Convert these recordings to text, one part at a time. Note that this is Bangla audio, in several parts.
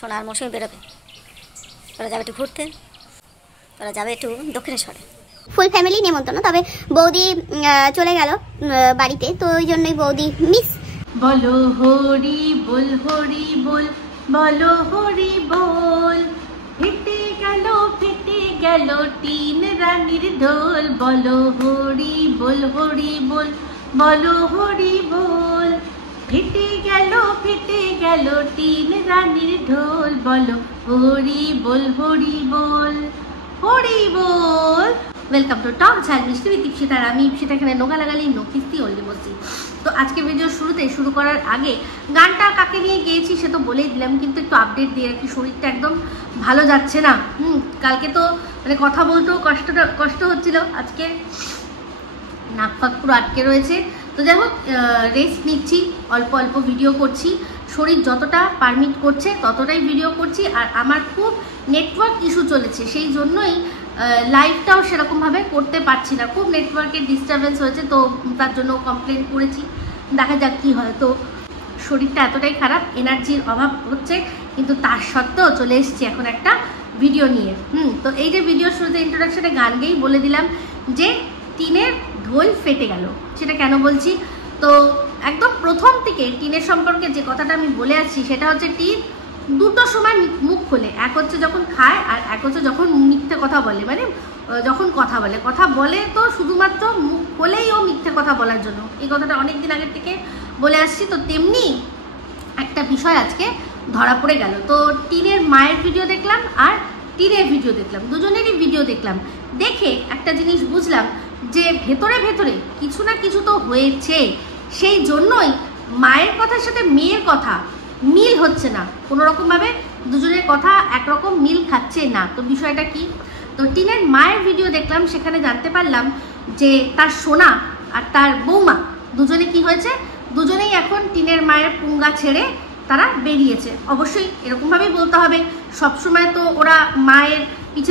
সোনার মৌসুমে বেরোবে, ওরা যাবে একটু ঘুরতে, ওরা যাবে একটু দক্ষিণেশ্বরে। ফুল ফ্যামিলি নেমন্তন্ন, তবে বৌদি চলে গেল বাড়িতে, তো ওই জন্যই বৌদি মিস। বলো হরি বল হরি বল, বলো হরি বল, ফেটে গেল তিন রানীর ঢোল। বলো হরি বল হরি বল, বলো হরি বল, ফেটে গেল তিন রানীর ঢোল। বলো হরি বল হরি বল, হরি বল। ওয়েলকাম টু টক ঝাল মিষ্টি উইথ ইপসিতা। আমি ইপসিতা, এখানে নোগা লাগালি নকিস্তি ওল্ডি বসি। তো আজকে ভিডিও শুরু করার আগে গানটা কাকে নিয়ে গিয়েছি সে তো বলেই দিলাম, কিন্তু একটু আপডেট দিয়ে রাখি, শরীরটা একদম ভালো যাচ্ছে না। কালকে তো মানে কথা বলতেও কষ্ট হচ্ছিল, আজকে নাক ফাক পুরো আটকে রয়েছে। তো যাই হোক, রেস্ট নিচ্ছি, অল্প অল্প ভিডিও করছি, শরীর যতটা পারমিট করছে ততটাই ভিডিও করছি। আর আমার খুব নেটওয়ার্ক ইস্যু চলেছে, সেই জন্যই লাইভটাও সেরকমভাবে করতে পারছি না, খুব নেটওয়ার্কের ডিস্টারবেন্স হয়েছে, তো তার জন্য কমপ্লেন করেছি, দেখা যাক কী হয়। তো শরীরটা এতটাই খারাপ, এনার্জির অভাব হচ্ছে, কিন্তু তার সত্ত্বেও চলে এসেছি এখন একটা ভিডিও নিয়ে। তো এই যে ভিডিও শুরুতে ইন্ট্রোডাকশনে গান গেয়েই বলে দিলাম যে টিনের ঢোল ফেটে গেল। সেটা কেন বলছি, তো একদম প্রথম থেকে টিনের সম্পর্কে যে কথাটা আমি বলে আসছি সেটা হচ্ছে টিন দুটো সময় মুখ খোলে, এক হচ্ছে যখন খায় আর এক হচ্ছে যখন মিথ্যে কথা বলে। মানে যখন কথা বলে তো শুধুমাত্র মুখ খোলেই ও মিথ্যে কথা বলার জন্য, এই কথাটা অনেক দিন আগের থেকে বলে আসছি। তো তেমনি একটা বিষয় আজকে ধরা পড়ে গেল। তো টিনের মায়ের ভিডিও দেখলাম আর টিনের ভিডিও দেখলাম, দুজনেরই ভিডিও দেখলাম, দেখে একটা জিনিস বুঝলাম যে ভেতরে কিছু না কিছু তো হয়েছে, সেই জন্যই মায়ের কথার সাথে মেয়ের কথা মিল হচ্ছে না, কোনো রকমভাবে দুজনের কথা একরকম মিল খাচ্ছে না। তো বিষয়টা কি, তো টিনের মায়ের ভিডিও দেখলাম, সেখানে জানতে পারলাম যে তার সোনা আর তার বৌমা দুজনে কি হয়েছে, দুজনেই এখন টিনের মায়ের পুঙ্গা ছেড়ে তারা বেরিয়েছে। অবশ্যই এরকমভাবেই বলতে হবে, সবসময় তো ওরা মায়ের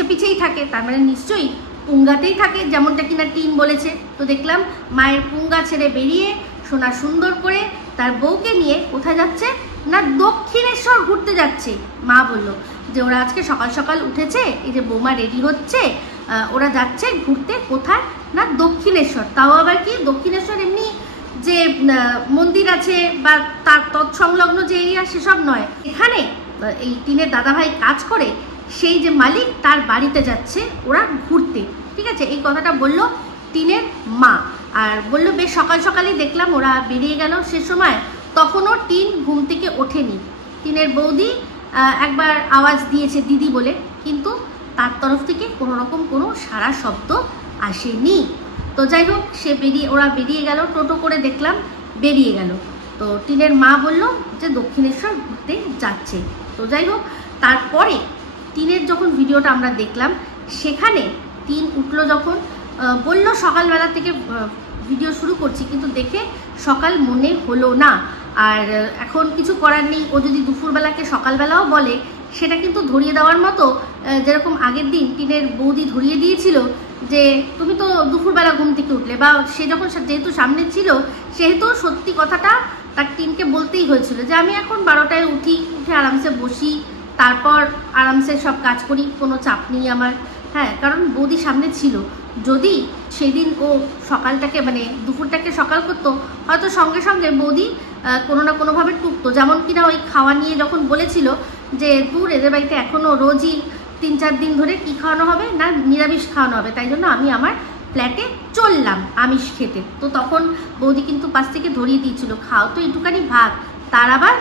পিছেই থাকে, তার মানে নিশ্চয়ই পুঙ্গাতেই থাকে, যেমনটা কিনা টিন বলেছে। তো দেখলাম মায়ের পুঙ্গা ছেড়ে বেরিয়ে সোনা সুন্দর করে তার বউকে নিয়ে কোথায় যাচ্ছে না দক্ষিণেশ্বর ঘুরতে যাচ্ছে। মা বলল যে ওরা আজকে সকাল সকাল উঠেছে, এই যে বৌমা রেডি হচ্ছে, ওরা যাচ্ছে ঘুরতে, কোথায় না দক্ষিণেশ্বর। তাও আবার কি দক্ষিণেশ্বর এমনি যে মন্দির আছে বা তার তৎসংলগ্ন যে এরিয়া সেসব নয়, এখানে এই টিনের দাদাভাই কাজ করে, সেই যে মালিক তার বাড়িতে যাচ্ছে ওরা ঘুরতে। ঠিক আছে, এই কথাটা বললো টিনের মা, আর বললো বেশ সকাল সকালই দেখলাম ওরা বেরিয়ে গেল। সে সময় তখনও টিন ঘুম থেকে ওঠেনি, টিনের বৌদি একবার আওয়াজ দিয়েছে দিদি বলে, কিন্তু তার তরফ থেকে কোনো রকম কোনো সারা শব্দ আসেনি। তো যাই হোক, ওরা বেরিয়ে গেল, টোটো করে দেখলাম বেরিয়ে গেল। তো টিনের মা বলল যে দক্ষিণেশ্বর ঘুরতে যাচ্ছে। তো যাই হোক, তারপরে টিনের যখন ভিডিওটা আমরা দেখলাম, সেখানে টিন উঠলো যখন, বলল সকালবেলা থেকে ভিডিও শুরু করছি, কিন্তু দেখে সকাল মনে হলো না। আর এখন কিছু করার নেই, ও যদি দুপুরবেলাকে সকালবেলাও বলে সেটা কিন্তু ধরিয়ে দেওয়ার মতো, যেরকম আগের দিন টিনের বৌদি ধরিয়ে দিয়েছিল যে তুমি তো দুপুরবেলা ঘুম থেকে উঠলে, বা সে যখন যেহেতু সামনে ছিল সেহেতু সত্যি কথাটা তার টিনকে বলতেই হয়েছিল যে আমি এখন 12টায় উঠে আরামসে বসি, তারপর আরামসে সব কাজ করি, কোনো চাপ নেই আমার। হ্যাঁ, কারণ বৌদি সামনে ছিল, যদি সেদিন ও সকালটাকে মানে দুপুরটাকে সকাল করতো, হয়তো সঙ্গে সঙ্গে বৌদি কোনো না কোনোভাবে টুকতো। যেমন কিনা ওই খাওয়া নিয়ে যখন বলেছিল যে দূর এদের বাড়িতে এখনও রোজই 3-4 দিন ধরে কী খাওয়ানো হবে না নিরামিষ খাওয়ানো হবে, তাই জন্য আমি আমার ফ্ল্যাটে চললাম আমিষ খেতে। তো তখন বৌদি কিন্তু পাশ থেকে ধরিয়ে দিয়েছিল খাও তো একটুখানি ভাত, তার আবার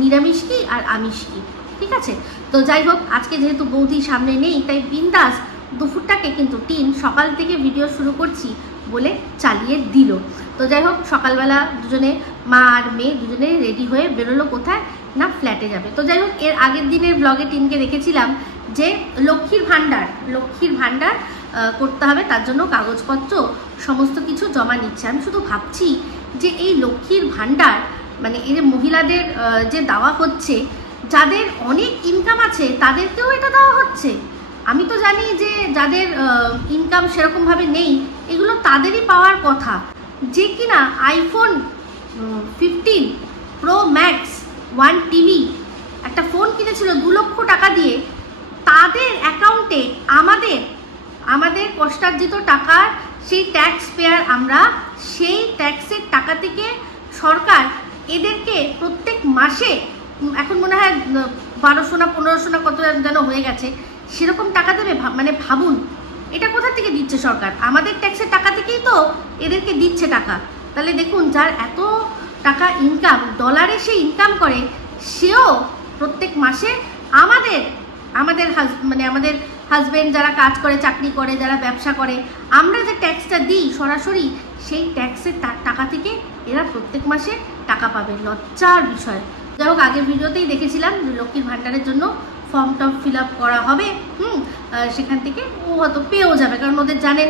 নিরামিষ কি আর আমিষ কি। ঠিক আছে, তো যাই হোক, আজকে যেহেতু বৌদি সামনে নেই তাই বিন্দাস দুপুরটাকে কিন্তু টিন সকাল থেকে ভিডিও শুরু করছি বলে চালিয়ে দিল। তো যাই হোক, সকালবেলা দুজনে মা আর মেয়ে দুজনে রেডি হয়ে বেরোলো কোথায় না ফ্ল্যাটে যাবে। তো যাই হোক, এর আগের দিনের ব্লগে টিনকে দেখেছিলাম যে লক্ষ্মীর ভাণ্ডার করতে হবে, তার জন্য কাগজপত্র সমস্ত কিছু জমা নিচ্ছে। আমি শুধু ভাবছি যে এই লক্ষ্মীর ভাণ্ডার মানে এই যে মহিলাদের যে দেওয়া হচ্ছে, যাদের অনেক ইনকাম আছে তাদেরকেও এটা দেওয়া হচ্ছে। আমি তো জানি যে যাদের ইনকাম সেরকমভাবে নেই এগুলো তাদেরই পাওয়ার কথা, যে কিনা iPhone 15 Pro Max 1 TV একটা ফোন কিনেছিল 2 লক্ষ টাকা দিয়ে, তাদের অ্যাকাউন্টে আমাদের কষ্টার্জিত টাকার সেই ট্যাক্স পেয়ার আমরা, সেই ট্যাক্সের টাকা থেকে সরকার এদেরকে প্রত্যেক মাসে, এখন মনে হয় 1200 না 1500 না কত যেন হয়ে গেছে, সেরকম টাকা দেবে। মানে ভাবুন এটা কোথা থেকে দিচ্ছে সরকার? আমাদের ট্যাক্সের টাকা থেকেই তো এদেরকে দিচ্ছে টাকা। তাহলে দেখুন, যার এত টাকা ইনকাম, ডলারে সে ইনকাম করে, সেও প্রত্যেক মাসে আমাদের হাজবেন্ড যারা কাজ করে, চাকরি করে, যারা ব্যবসা করে, আমরা যে ট্যাক্সটা দিই সরাসরি, সেই ট্যাক্সের টাকা থেকে এরা প্রত্যেক মাসে টাকা পাবে। লজ্জার বিষয়। যাই হোক, আগের ভিডিওতেই দেখেছিলাম যে লক্ষ্মীর ভাণ্ডারের জন্য ফর্ম টর্ম ফিল আপ করা হবে, সেখান থেকে ও হয়তো পেয়েও যাবে, কারণ ওদের জানেন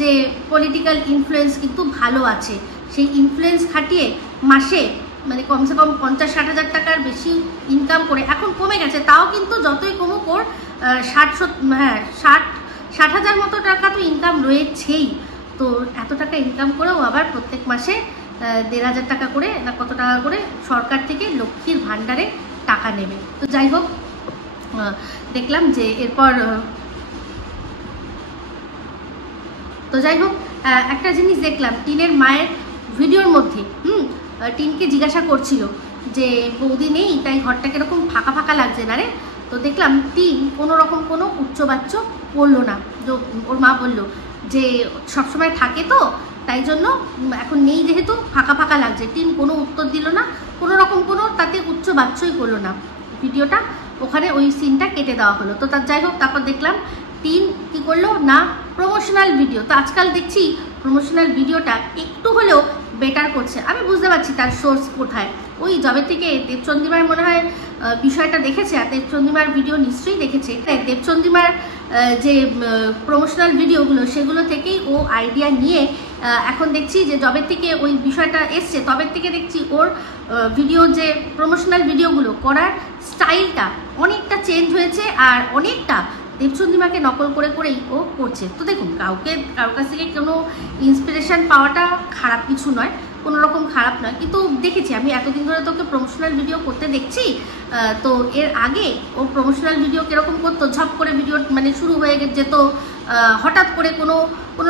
যে পলিটিক্যাল ইনফ্লুয়েন্স কিন্তু ভালো আছে। সেই ইনফ্লুয়েন্স খাটিয়ে মাসে মানে কমসে কম 50-60 হাজার টাকার বেশি ইনকাম করে, এখন কমে গেছে, তাও কিন্তু যতই কমুক ওর 60 হাজার মতো টাকা তো ইনকাম রয়েছেই। তো এত টাকা ইনকাম করেও আবার প্রত্যেক মাসে 1500 টাকা করে না কত টাকা করে সরকার থেকে লক্ষ্মীর ভাণ্ডারে টাকা নেবে। তো যাই হোক, দেখলাম যে এরপর একটা জিনিস দেখলাম টিনের মায়ের ভিডিওর মধ্যে, টিনকে জিজ্ঞাসা করছিল যে বৌদি নেই তাই ঘরটা কিরকম ফাঁকা ফাঁকা লাগছে না রে। তো দেখলাম টিন কোনো রকম কোনো উচ্চবাচ্য করলো না। ওর মা বলল যে সবসময় থাকে তো, তাই জন্য এখন নেই যেহেতু ফাঁকা ফাঁকা লাগছে। টিন কোনো উত্তর দিল না, কোনো রকম কোনো তাতে উচ্চবাচ্যই করলো না। ভিডিওটা ওখানে ওই সিনটা কেটে দেওয়া হলো। তো তার যাই হোক, তারপর দেখলাম টিন কী করলো না, প্রমোশনাল ভিডিও। তো আজকাল দেখছি প্রমোশনাল ভিডিওটা একটু হলেও বেটার করছে। আমি বুঝতে পারছি তার সোর্স কোথায়। ওই জবে থেকে দেবচন্দ্রিমার মনে হয় বিষয়টা দেখেছে, আর দেবচন্দ্রিমার ভিডিও নিশ্চয়ই দেখেছে। দেবচন্দ্রিমার যে প্রমোশনাল ভিডিওগুলো, সেগুলো থেকেই ও আইডিয়া নিয়ে এখন দেখছি যে জবের থেকে ওই বিষয়টা এসছে, তবের থেকে দেখছি ওর ভিডিও যে প্রমোশনাল ভিডিওগুলো করার স্টাইলটা অনেকটা চেঞ্জ হয়েছে, আর অনেকটা দেবচন্দ্রিমাকে নকল করেই ও করছে। তো দেখুন, কারোর কাছ থেকে কোনো ইন্সপিরেশন পাওয়াটা খারাপ কিছু নয়, কোনো রকম খারাপ নয়, কিন্তু দেখেছি আমি এতদিন ধরে তোকে প্রমোশনাল ভিডিও করতে দেখছি। তো এর আগে ও প্রমোশনাল ভিডিও কীরকম করতো, ঝপ করে ভিডিও মানে শুরু হয়ে যেত, হঠাৎ করে কোনো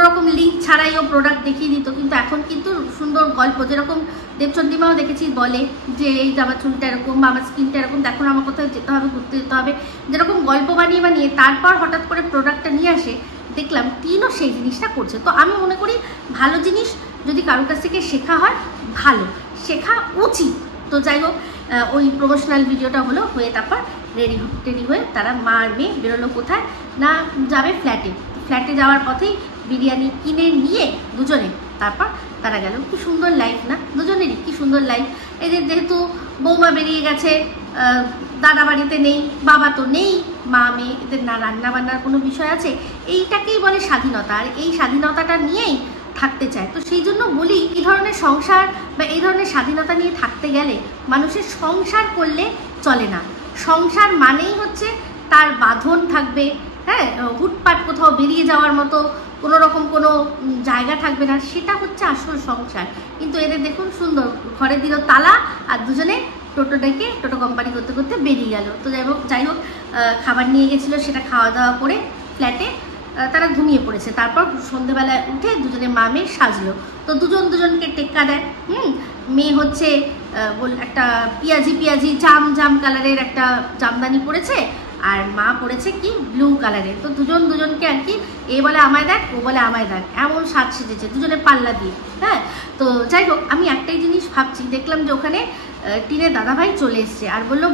রকম লিঙ্ক ছাড়াই ও প্রোডাক্ট দেখিয়ে দিত। কিন্তু এখন কিন্তু সুন্দর গল্প, যেরকম দেবচন্দ্রিমাও দেখেছি বলে যে এই আমার চুলটা এরকম বা আমার স্কিনটা এরকম, দেখুন আমার কোথাও যেতে হবে, ঘুরতে যেতে হবে, যেরকম গল্প বানিয়ে তারপর হঠাৎ করে প্রোডাক্টটা নিয়ে আসে। দেখলাম টিনও সেই জিনিসটা করছে। তো আমি মনে করি ভালো জিনিস যদি কারোর কাছ থেকে শেখা হয়, ভালো শেখা উচিত। তো যাই হোক, ওই প্রমোশনাল ভিডিওটা হয়ে তারপর রেডি হয়ে তারা মা আর মেয়ে বেরোলো কোথায় না, যাবে ফ্ল্যাটে যাওয়ার পথেই বিরিয়ানি কিনে নিয়ে দুজনে তারপর তারা গেল। কি সুন্দর লাইফ না, দুজনেরই কি সুন্দর লাইফ। এদের যেহেতু বৌমা বেরিয়ে গেছে, দাদা বাড়িতে নেই, বাবা তো নেই, মা মেয়ে এদের না রান্না বান্নার কোনো বিষয় আছে, এইটাকেই বলে স্বাধীনতা। আর এই স্বাধীনতাটা নিয়েই থাকতে চায়। তো সেই জন্য বলি, এই ধরনের সংসার বা এই ধরনের স্বাধীনতা নিয়ে থাকতে গেলে মানুষের সংসার করলে চলে না। সংসার মানেই হচ্ছে তার বাঁধন থাকবে, হ্যাঁ, হুটপাট কোথাও বেরিয়ে যাওয়ার মতো কোনো রকম কোনো জায়গা থাকবে না, সেটা হচ্ছে আসল সংসার। কিন্তু এদের দেখুন সুন্দর, ঘরে দিল তালা আর দুজনে টোটো কোম্পানি করতে করতে বেরিয়ে গেল। তো যাই হোক খাবার নিয়ে গেছিলো, সেটা খাওয়া দাওয়া করে ফ্ল্যাটে তারা ঘুমিয়ে পড়েছে। তারপর সন্ধেবেলায় উঠে দুজনে মা মেয়ে সাজলো। তো দুজনকে টেক্কা দেয়। মেয়ে হচ্ছে একটা পিয়াজি জাম কালারের একটা জামদানি পরেছে, আর মা পড়েছে কি ব্লু কালারের। তো দুজনকে আর কি, এ বলে আমায় দেখ, ও বলে আমায় দেখ, এমন সাজ সেজেছে দুজনে পাল্লা দিয়ে। হ্যাঁ, তো যাই হোক, আমি একটাই জিনিস ভাবছি, দেখলাম যে ওখানে টিনের দাদাভাই চলে এসছে, আর বললো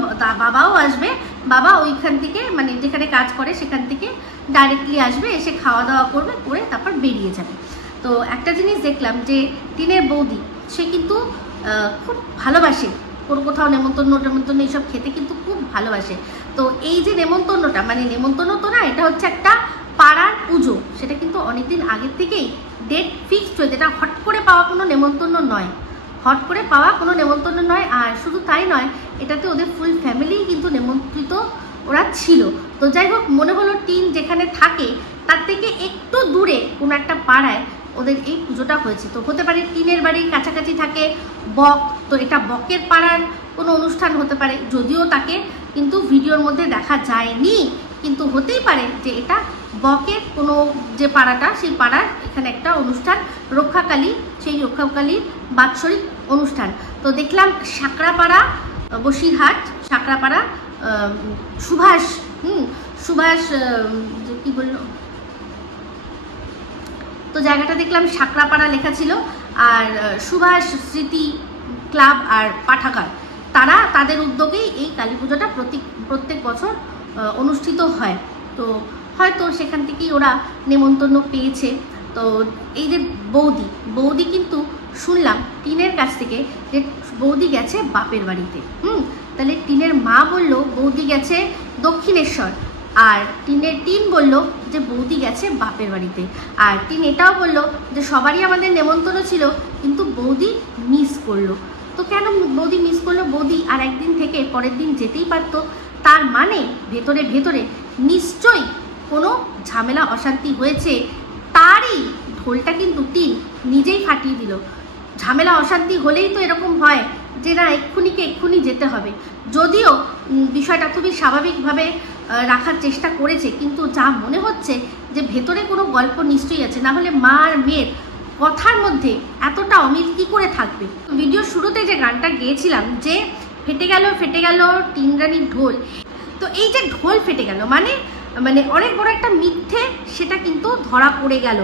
বাবাও আসবে, বাবা ওইখান থেকে মানে যেখানে কাজ করে সেখান থেকে ডাইরেক্টলি আসবে, এসে খাওয়া দাওয়া করবে, করে তারপর বেরিয়ে যাবে। তো একটা জিনিস দেখলাম যে টিনের বৌদি সে কিন্তু খুব ভালোবাসে কোথাও নেমন্তন্ন এইসব খেতে কিন্তু খুব ভালোবাসে। তো এই যে নেমন্তন্নটা, মানে নেমন্তন্ন তো না, এটা হচ্ছে একটা পাড়ার পুজো, সেটা কিন্তু অনেকদিন আগের থেকেই ডেট ফিক্সড হয়েছে। এটা হট করে পাওয়া কোনো নেমন্তন্ন নয়, আর শুধু তাই নয়, এটাতে ওদের ফুল ফ্যামিলি কিন্তু নিমন্ত্রিত ওরা ছিল। তো যাই হোক, মনে হলো টিন যেখানে থাকে তার থেকে একটু দূরে কোনো একটা পাড়ায় ওদের এই পুজোটা হয়েছে। তো হতে পারে টিনের বাড়ির কাছাকাছি থাকে বক, তো এটা বকের পাড়ার কোনো অনুষ্ঠান হতে পারে, যদিও তাকে কিন্তু ভিডিওর মধ্যে দেখা যায়নি, কিন্তু হতেই পারে যে এটা বকের কোনো যে পাড়াটা, সেই পাড়ার এখানে একটা অনুষ্ঠান রক্ষাকালী, সেই রক্ষাকালীর বাৎসরিক অনুষ্ঠান। তো দেখলাম সাঁকড়াপাড়া, বসিরহাট সাঁকড়াপাড়া, সুভাষ কি বললো, তো জায়গাটা দেখলাম সাঁকড়াপাড়া লেখা ছিল। আর সুভাষ স্মৃতি ক্লাব আর পাঠাগার, তারা তাদের উদ্যোগেই এই কালী পুজোটা প্রত্যেক বছর অনুষ্ঠিত হয়। তো হয়তো সেখান থেকেই ওরা নেমন্তন্ন পেয়েছে। তো এই যে বৌদি কিন্তু শুনলাম টিনের কাছ থেকে যে বৌদি গেছে বাপের বাড়িতে। তাহলে টিনের মা বলল বৌদি গেছে দক্ষিণেশ্বর, আর টিন বলল যে বৌদি গেছে বাপের বাড়িতে। আর টিন এটাও বলল যে সবারই আমাদের নেমন্তন্ন ছিল, কিন্তু বৌদি মিস করলো। তো কেন বৌদি মিস করলো? বৌদি আর একদিন থেকে পরের দিন যেতেই পারতো। তার মানে ভেতরে নিশ্চয়ই কোনো ঝামেলা অশান্তি হয়েছে। তারই ঢোলটা কিন্তু টিন নিজেই ফাটিয়ে দিল। ঝামেলা অশান্তি হলেই তো এরকম হয় যে না এক্ষুনি যেতে হবে। যদিও বিষয়টা খুবই স্বাভাবিকভাবে রাখার চেষ্টা করেছে, কিন্তু যা মনে হচ্ছে যে ভেতরে কোনো গল্প নিশ্চয়ই আছে, না হলে মা আর মেয়ের কথার মধ্যে এতটা অমিল কী করে থাকবে। ভিডিওর শুরুতে যে গানটা গেয়েছিলাম যে ফেটে গেল টিন রানীর ঢোল, তো এই যে ঢোল ফেটে গেল মানে অনেক বড় একটা মিথ্যে, সেটা কিন্তু ধরা পড়ে গেল।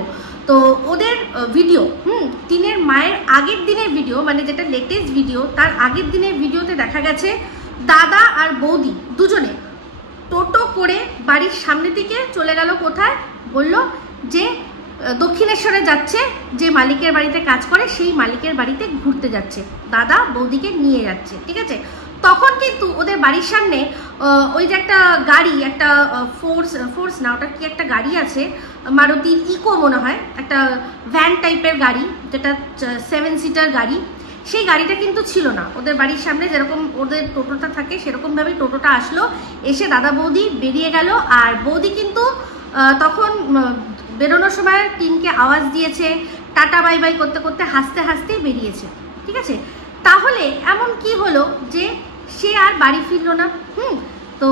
তো ওদের ভিডিও, টিনের মায়ের আগের দিনের ভিডিও, মানে যেটা লেটেস্ট ভিডিও, তার আগের দিনের ভিডিওতে দেখা গেছে দাদা আর বৌদি দুজনে টোটো করে বাড়ির সামনে থেকে চলে গেল। কোথায়? বলল যে দক্ষিণেশ্বরে যাচ্ছে, যে মালিকের বাড়িতে কাজ করে সেই মালিকের বাড়িতে ঘুরতে যাচ্ছে, দাদা বৌদিকে নিয়ে যাচ্ছে, ঠিক আছে। তখন কিন্তু ওদের বাড়ির সামনে ওই যে একটা গাড়ি, একটা ফোর্স না, ওটা কি একটা গাড়ি আছে, মারুতির ইকো মনে হয়, একটা ভ্যান টাইপের গাড়ি, যেটা 7 সিটার গাড়ি, সেই গাড়িটা কিন্তু ছিল না ওদের বাড়ির সামনে। যেরকম ওদের টোটোটা থাকে সেরকমভাবেই টোটোটা আসলো, এসে দাদা বৌদি বেরিয়ে গেল। আর বৌদি কিন্তু তখন বেরোনোর সময় টিনকে আওয়াজ দিয়েছে, টাটা বাই বাই করতে করতে হাসতেই বেরিয়েছে, ঠিক আছে। তাহলে এমন কি হলো যে সে আর বাড়ি ফিরলো না? তো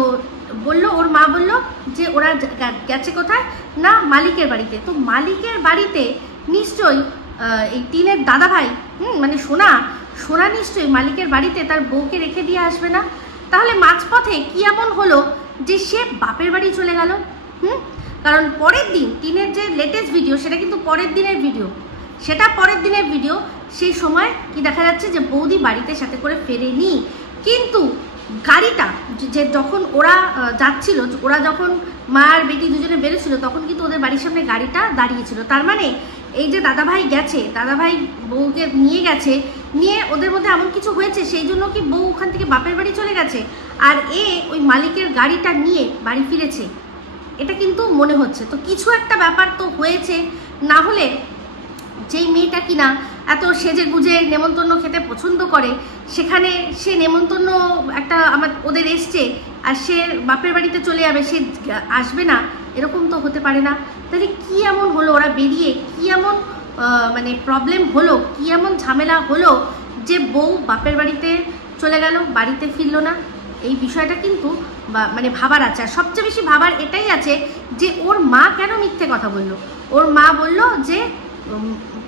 বললো, ওর মা বলল যে ওরা গেছে কোথায় না মালিকের বাড়িতে। তো মালিকের বাড়িতে নিশ্চয়ই এই টিনের দাদা ভাই, মানে সোনা নিশ্চয়ই মালিকের বাড়িতে তার বউকে রেখে দিয়ে আসবে না। তাহলে মাঝপথে কি এমন হলো যে সে বাপের বাড়ি চলে গেল? কারণ পরের দিন টিনের যে লেটেস্ট ভিডিও, সেটা কিন্তু পরের দিনের ভিডিও, সেই সময় কি দেখা যাচ্ছে যে বৌদি বাড়িতে সাথে করে ফেরেনি, কিন্তু গাড়িটা যে যখন ওরা যাচ্ছিল, ওরা যখন মা আর বেটি দুজনে বেরোছিল, তখন কিন্তু ওদের বাড়ির সামনে গাড়িটা দাঁড়িয়েছিল। তার মানে এই যে দাদাভাই গেছে, দাদাভাই বউকে নিয়ে গেছে, নিয়ে ওদের মধ্যে এমন কিছু হয়েছে, সেই জন্য কি বউ ওখান থেকে বাপের বাড়ি চলে গেছে, আর ওই মালিকের গাড়িটা নিয়ে বাড়ি ফিরেছে, এটা কিন্তু মনে হচ্ছে। তো কিছু একটা ব্যাপার তো হয়েছে, না হলে যেই মেয়েটা কিনা এত সেজে গুজে নেমন্তন্ন খেতে পছন্দ করে, সেখানে সে নেমন্তন্ন একটা ওদের এসছে আর সে বাপের বাড়িতে চলে যাবে, সে আসবে না, এরকম তো হতে পারে না। তাহলে কি এমন হলো, ওরা বেরিয়ে কি এমন প্রবলেম হলো, কি এমন ঝামেলা হলো যে বউ বাপের বাড়িতে চলে গেল, বাড়িতে ফিরলো না? এই বিষয়টা কিন্তু ভাবার আছে। আর সবচেয়ে বেশি ভাবার এটাই আছে যে ওর মা কেন মিথ্যে কথা বলল। ওর মা বলল যে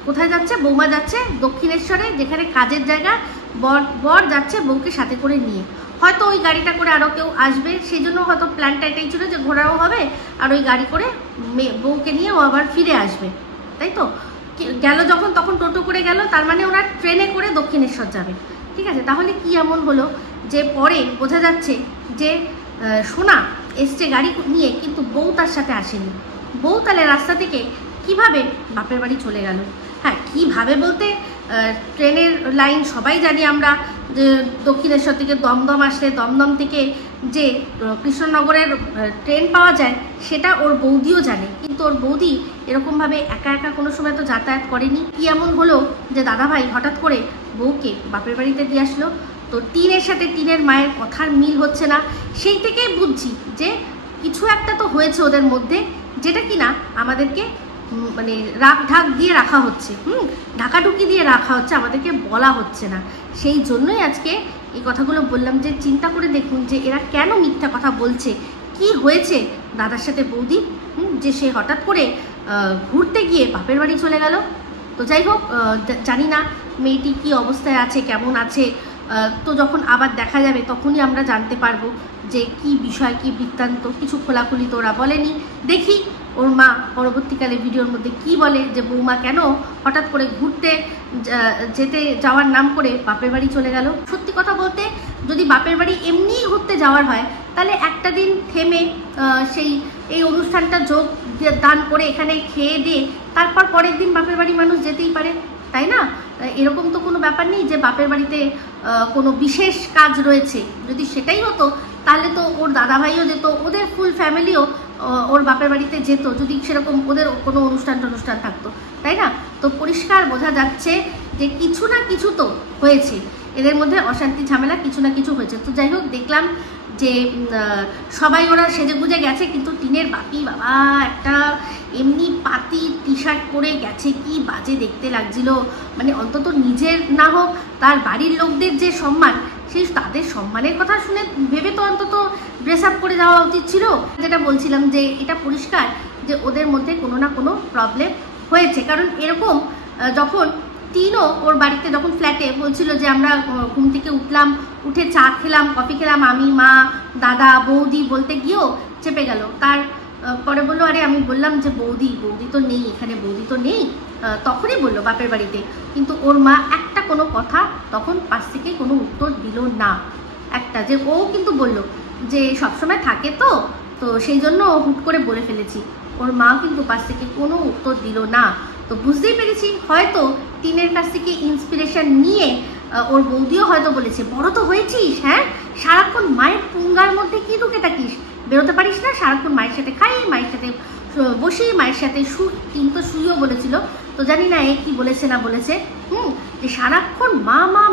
কোথায় যাচ্ছে, বৌমা যাচ্ছে দক্ষিণেশ্বরে, যেখানে কাজের জায়গা, বর যাচ্ছে বউকে সাথে করে নিয়ে। হয়তো ওই গাড়িটা করে আরও কেউ আসবে, সেই জন্য হয়তো প্ল্যানটা এটাই ছিল যে ঘোরাও হবে, আর ওই গাড়ি করে বউকে নিয়ে ও আবার ফিরে আসবে, তাই তো। গেল যখন, তখন টোটো করে গেল, তার মানে ওরা ট্রেনে করে দক্ষিণেশ্বর যাবে, ঠিক আছে। তাহলে কি এমন হলো যে পরে বোঝা যাচ্ছে যে সোনা এসছে গাড়ি নিয়ে, কিন্তু বউ তার সাথে আসেনি। বউ তাহলে রাস্তা থেকে কিভাবে বাপের বাড়ি চলে গেল? হ্যাঁ, কিভাবে বলতে, ট্রেনের লাইন সবাই জানি আমরা, যে দক্ষিণেশ্বর থেকে দমদম আসলে দমদম থেকে যে কৃষ্ণনগরের ট্রেন পাওয়া যায়, সেটা ওর বৌদিও জানে, কিন্তু ওর বৌদি এরকমভাবে একা একা কোনো সময় তো যাতায়াত করেনি। কি এমন হলো যে দাদাভাই হঠাৎ করে বউকে বাপের বাড়িতে দিয়ে আসলো? তো টিনের সাথে টিনের মায়ের কথার মিল হচ্ছে না, সেই থেকেই বুঝছি যে কিছু একটা তো হয়েছে ওদের মধ্যে, যেটা কিনা আমাদেরকে ঢাক দিয়ে রাখা হচ্ছে, ঢাকাঢুকি দিয়ে রাখা হচ্ছে, আমাদেরকে বলা হচ্ছে না। সেই জন্যই আজকে এই কথাগুলো বললাম যে চিন্তা করে দেখুন যে এরা কেন মিথ্যা কথা বলছে, কি হয়েছে দাদার সাথে বৌদি, যে সে হঠাৎ করে ঘুরতে গিয়ে বাপের বাড়ি চলে গেল। তো যাই হোক, জানি না মেয়েটি কি অবস্থায় আছে, কেমন আছে। তো যখন আবার দেখা যাবে তখনই আমরা জানতে পারবো যে কি বিষয়, কি বৃত্তান্ত। কিছু খোলাখুলি তো ওরা বলেনি। দেখি ওর মা পরবর্তীকালে ভিডিওর মধ্যে কি বলে, যে বৌমা কেন হঠাৎ করে ঘুরতে যাওয়ার নাম করে বাপের বাড়ি চলে গেল। সত্যি কথা বলতে, যদি বাপের বাড়ি এমনিই ঘুরতে যাওয়ার হয় তাহলে একটা দিন থেমে এই অনুষ্ঠানটা যোগ দান করে এখানে খেয়ে দিয়ে তারপর পরের দিন বাপের বাড়ি মানুষ যেতেই পারে, তাই না? এরকম তো কোনো ব্যাপার নেই যে বাপের বাড়িতে কোনো বিশেষ কাজ রয়েছে। যদি সেটাই হতো তাহলে তো ওর দাদাভাইও যেত, ওদের ফুল ফ্যামিলিও ওর বাপের বাড়িতে যেত, যদি সেরকম ওদের কোনো অনুষ্ঠান থাকতো, তাই না? তো পরিষ্কার বোঝা যাচ্ছে যে কিছু না কিছু তো হয়েছে, এদের মধ্যে অশান্তি ঝামেলা কিছু না কিছু হয়েছে। তো যাই হোক, দেখলাম যে সবাই ওরা সেজে গুজে গেছে, কিন্তু টিনের বাপি বাবা একটা এমনি পাতি টি শার্ট পরে গেছে, কি বাজে দেখতে লাগছিল। মানে অন্তত নিজের না হোক তার বাড়ির লোকদের যে সম্মান, সেই তাদের সম্মানের কথা শুনে ভেবে তো অন্তত ড্রেস আপ করে যাওয়া উচিত ছিল। যেটা বলছিলাম যে এটা পরিষ্কার যে ওদের মধ্যে কোনো না কোনো প্রবলেম হয়েছে। কারণ এরকম যখন টিনও ওর বাড়িতে যখন ফ্ল্যাটে বলছিল যে আমরা ঘুম থেকে উঠলাম, উঠে চা খেলাম, কফি খেলাম, আমি, মা, দাদা, বৌদি বলতে গিয়েও চেপে গেল। তার পরে বললো, আরে আমি বললাম যে বৌদি তো নেই এখানে, বৌদি তো নেই। তখনই বললো বাপের বাড়িতে, কিন্তু ওর মা একটা কোনো কথা তখন পাশ থেকে কোনো উত্তর দিল না। একটা যে ও কিন্তু বললো যে সবসময় থাকে তো সেই জন্য হুট করে বলে ফেলেছি। ওর মা কিন্তু পাশ থেকে কোনো উত্তর দিল না। তো বুঝতেই পেরেছি হয়তো টিনের কাছ থেকে ইন্সপিরেশন নিয়ে ওর বৌদিও হয়তো বলেছে, বড় তো হয়েছিস, হ্যাঁ, সারাক্ষণ মায়ের পুঙ্গার মধ্যে কি ঢুকে থাকিস, বেরোতে পারিস না, সারাক্ষণ মায়ের সাথে খাই, মায়ের সাথে বসি, মায়ের সাথে কিন্তু শুইও বলেছিল। তো জানি না এ কি বলেছে না বলেছে, যে সারাক্ষণ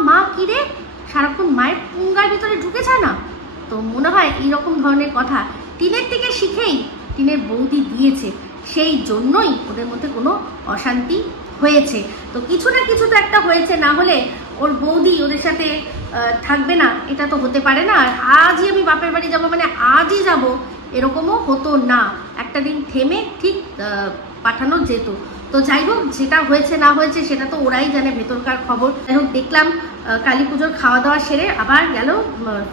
মা কি রে, সারাক্ষণ মায়ের পুঙ্গার ভিতরে ঢুকে যায় না। তো মনে হয় এইরকম ধরনের কথা টিনের থেকে শিখেই টিনের বৌদি দিয়েছে, সেই জন্যই ওদের মধ্যে কোনো অশান্তি হয়েছে। তো কিছু না কিছু তো একটা হয়েছে, না হলে ওর বৌদি ওদের সাথে থাকবে না, এটা তো হতে পারে না। আর আজই আমি বাপের বাড়ি যাবো মানে আজই যাব, এরকমও হতো না। একটা দিন থেমে ঠিক পাঠানো যেত। তো যাই হোক, যেটা হয়েছে না হয়েছে সেটা তো ওরাই জানে, ভেতরকার খবর। যাই হোক, দেখলাম কালী পুজোর খাওয়া দাওয়া সেরে আবার গেল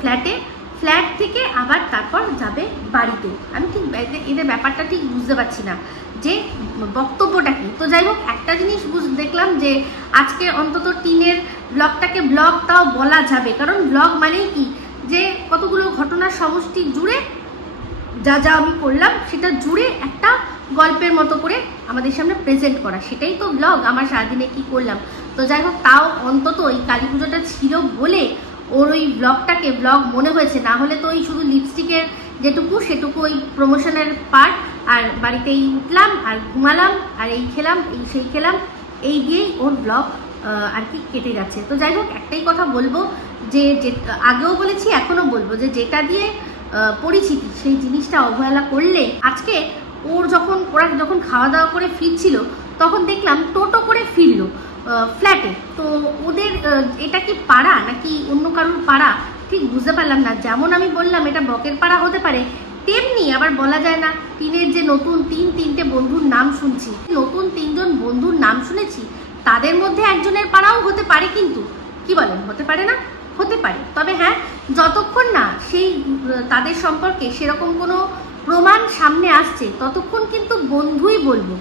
ফ্ল্যাটে, ফ্ল্যাট থেকে আবার তারপর যাবে বাড়িতে। আমি ঠিক এদের ব্যাপারটা ঠিক বুঝতে পারছি না যে বক্তব্যটা কি। তো যাই হোক, একটা জিনিস দেখলাম যে আজকে অন্তত টিনের ব্লগটাকে ব্লগ তাও বলা যাবে, কারণ ব্লগ মানেই কি, যে কতগুলো ঘটনার সমষ্টি জুড়ে যা আমি করলাম সেটা জুড়ে একটা গল্পের মতো করে আমাদের সামনে প্রেজেন্ট করা, সেটাই তো ব্লগ, আমার সারাদিনে কি করলাম। তো যাই হোক, তাও অন্তত ওই কালী পুজোটা ছিল বলে ওর ওই ব্লগটাকে ব্লগ মনে হয়েছে, না হলে তো ওই শুধু লিপস্টিকের যেটুকু সেটুকু ওই প্রমোশনের পার্ট, আর বাড়িতেই উঠলাম আর ঘুমালাম আর এই খেলাম এই সেই খেলাম, এই দিয়েই ওর ব্লগ আর কি কেটে যাচ্ছে। তো যাই হোক, একটাই কথা বলবো, যে আগেও বলেছি এখনও বলবো, যে যেটা দিয়ে পরিচিতি সেই জিনিসটা অবহেলা করলে। আজকে ওরা যখন খাওয়া দাওয়া করে ফিরছিল তখন দেখলাম টোটো করে ফিরলো ফ্ল্যাটে। তো ওদের এটা কি পাড়া নাকি অন্য কারোর পাড়া ঠিক বুঝতে পারলাম না। যেমন আমি বললাম এটা বকের পাড়া হতে পারে, তেমনি আবার বলা যায় না। টিনের যে নতুন তিনটে বন্ধুর নাম শুনছি, নতুন 3 জন বন্ধুর নাম শুনেছি, তাদের মধ্যে একজনের পাড়াও হতে পারে। কিন্তু কি বলেন, হতে পারে না? হতে পারে। তবে হ্যাঁ, যতক্ষণ না সেই তাদের সম্পর্কে সেরকম কোনো প্রমাণ সামনে আসছে ততক্ষণ কিন্তু বন্ধুই বলবো,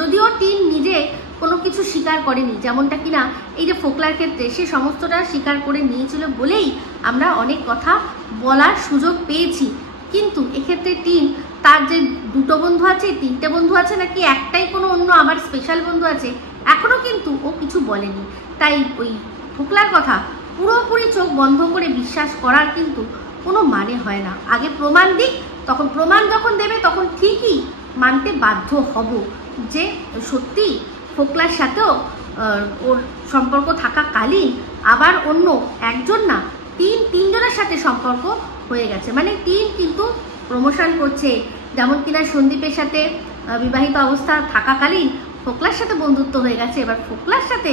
যদিও টিন নিজে কোনো কিছু স্বীকার করেনি, যেমনটা কিনা এই যে ফোকলার ক্ষেত্রে সে সমস্তটা স্বীকার করে নিয়েছিল বলেই আমরা অনেক কথা বলার সুযোগ পেয়েছি। কিন্তু এক্ষেত্রে টিন তার যে 2টো বন্ধু আছে, 3টে বন্ধু আছে, নাকি একটাই কোনো অন্য আমার স্পেশাল বন্ধু আছে, এখনও কিন্তু ও কিছু বলেনি। তাই ওই ফোকলার কথা পুরোপুরি চোখ বন্ধ করে বিশ্বাস করার কিন্তু কোনো মানে হয় না। আগে প্রমাণ দিক, তখন প্রমাণ যখন দেবে তখন ঠিকই মানতে বাধ্য হব যে সত্যি ফোকলার সাথেও ওর সম্পর্ক থাকাকালীন আবার অন্য একজন না 3 জনের সাথে সম্পর্ক হয়ে গেছে। মানে টিন কিন্তু প্রমোশন করছে, যেমন কিনা সন্দীপের সাথে বিবাহিত অবস্থা থাকাকালীন ফোকলার সাথে বন্ধুত্ব হয়ে গেছে, এবার ফোকলার সাথে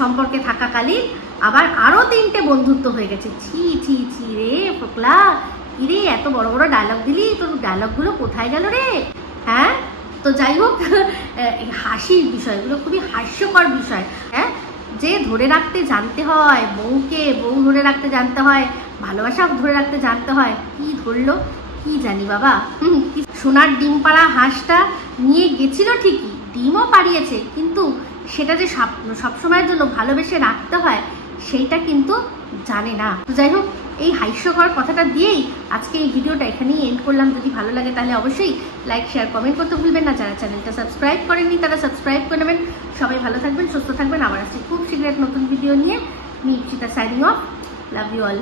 সম্পর্কে থাকাকালীন আবার আরও 3টে বন্ধুত্ব হয়ে গেছে। ছি ছি ছি রে ফোকলা, কিরে এত বড় বড় ডায়লগ দিলি, তোর ডায়লগগুলো কোথায় গেল রে? হ্যাঁ, তো যাই হোক, হাসির বিষয়গুলো খুবই হাস্যকর বিষয়। হ্যাঁ, যে ধরে রাখতে জানতে হয় বউকে, বউ ধরে রাখতে জানতে হয়, ভালোবাসা ধরে রাখতে জানতে হয়, কি ধরলো কি জানি বাবা। সোনার ডিম পাড়া হাঁসটা নিয়ে গেছিল ঠিকই, ডিমও পাড়িয়েছে, কিন্তু সেটা যে সবসময়ের জন্য ভালোবেসে রাখতে হয় সেইটা কিন্তু জানে না। তো যাই হোক, এই হাস্যকর কথাটা দিয়েই আজকে এই ভিডিওটা এখানেই এন্ড করলাম। যদি ভালো লাগে তাহলে অবশ্যই লাইক শেয়ার কমেন্ট করতে ভুলবেন না। যারা চ্যানেলটা সাবস্ক্রাইব করেননি তারা সাবস্ক্রাইব করে নেবেন। সবাই ভালো থাকবেন, সুস্থ থাকবেন। আবার আসছি খুব শীঘ্র নতুন ভিডিও নিয়ে। Me Ipsita signing off. Love you all.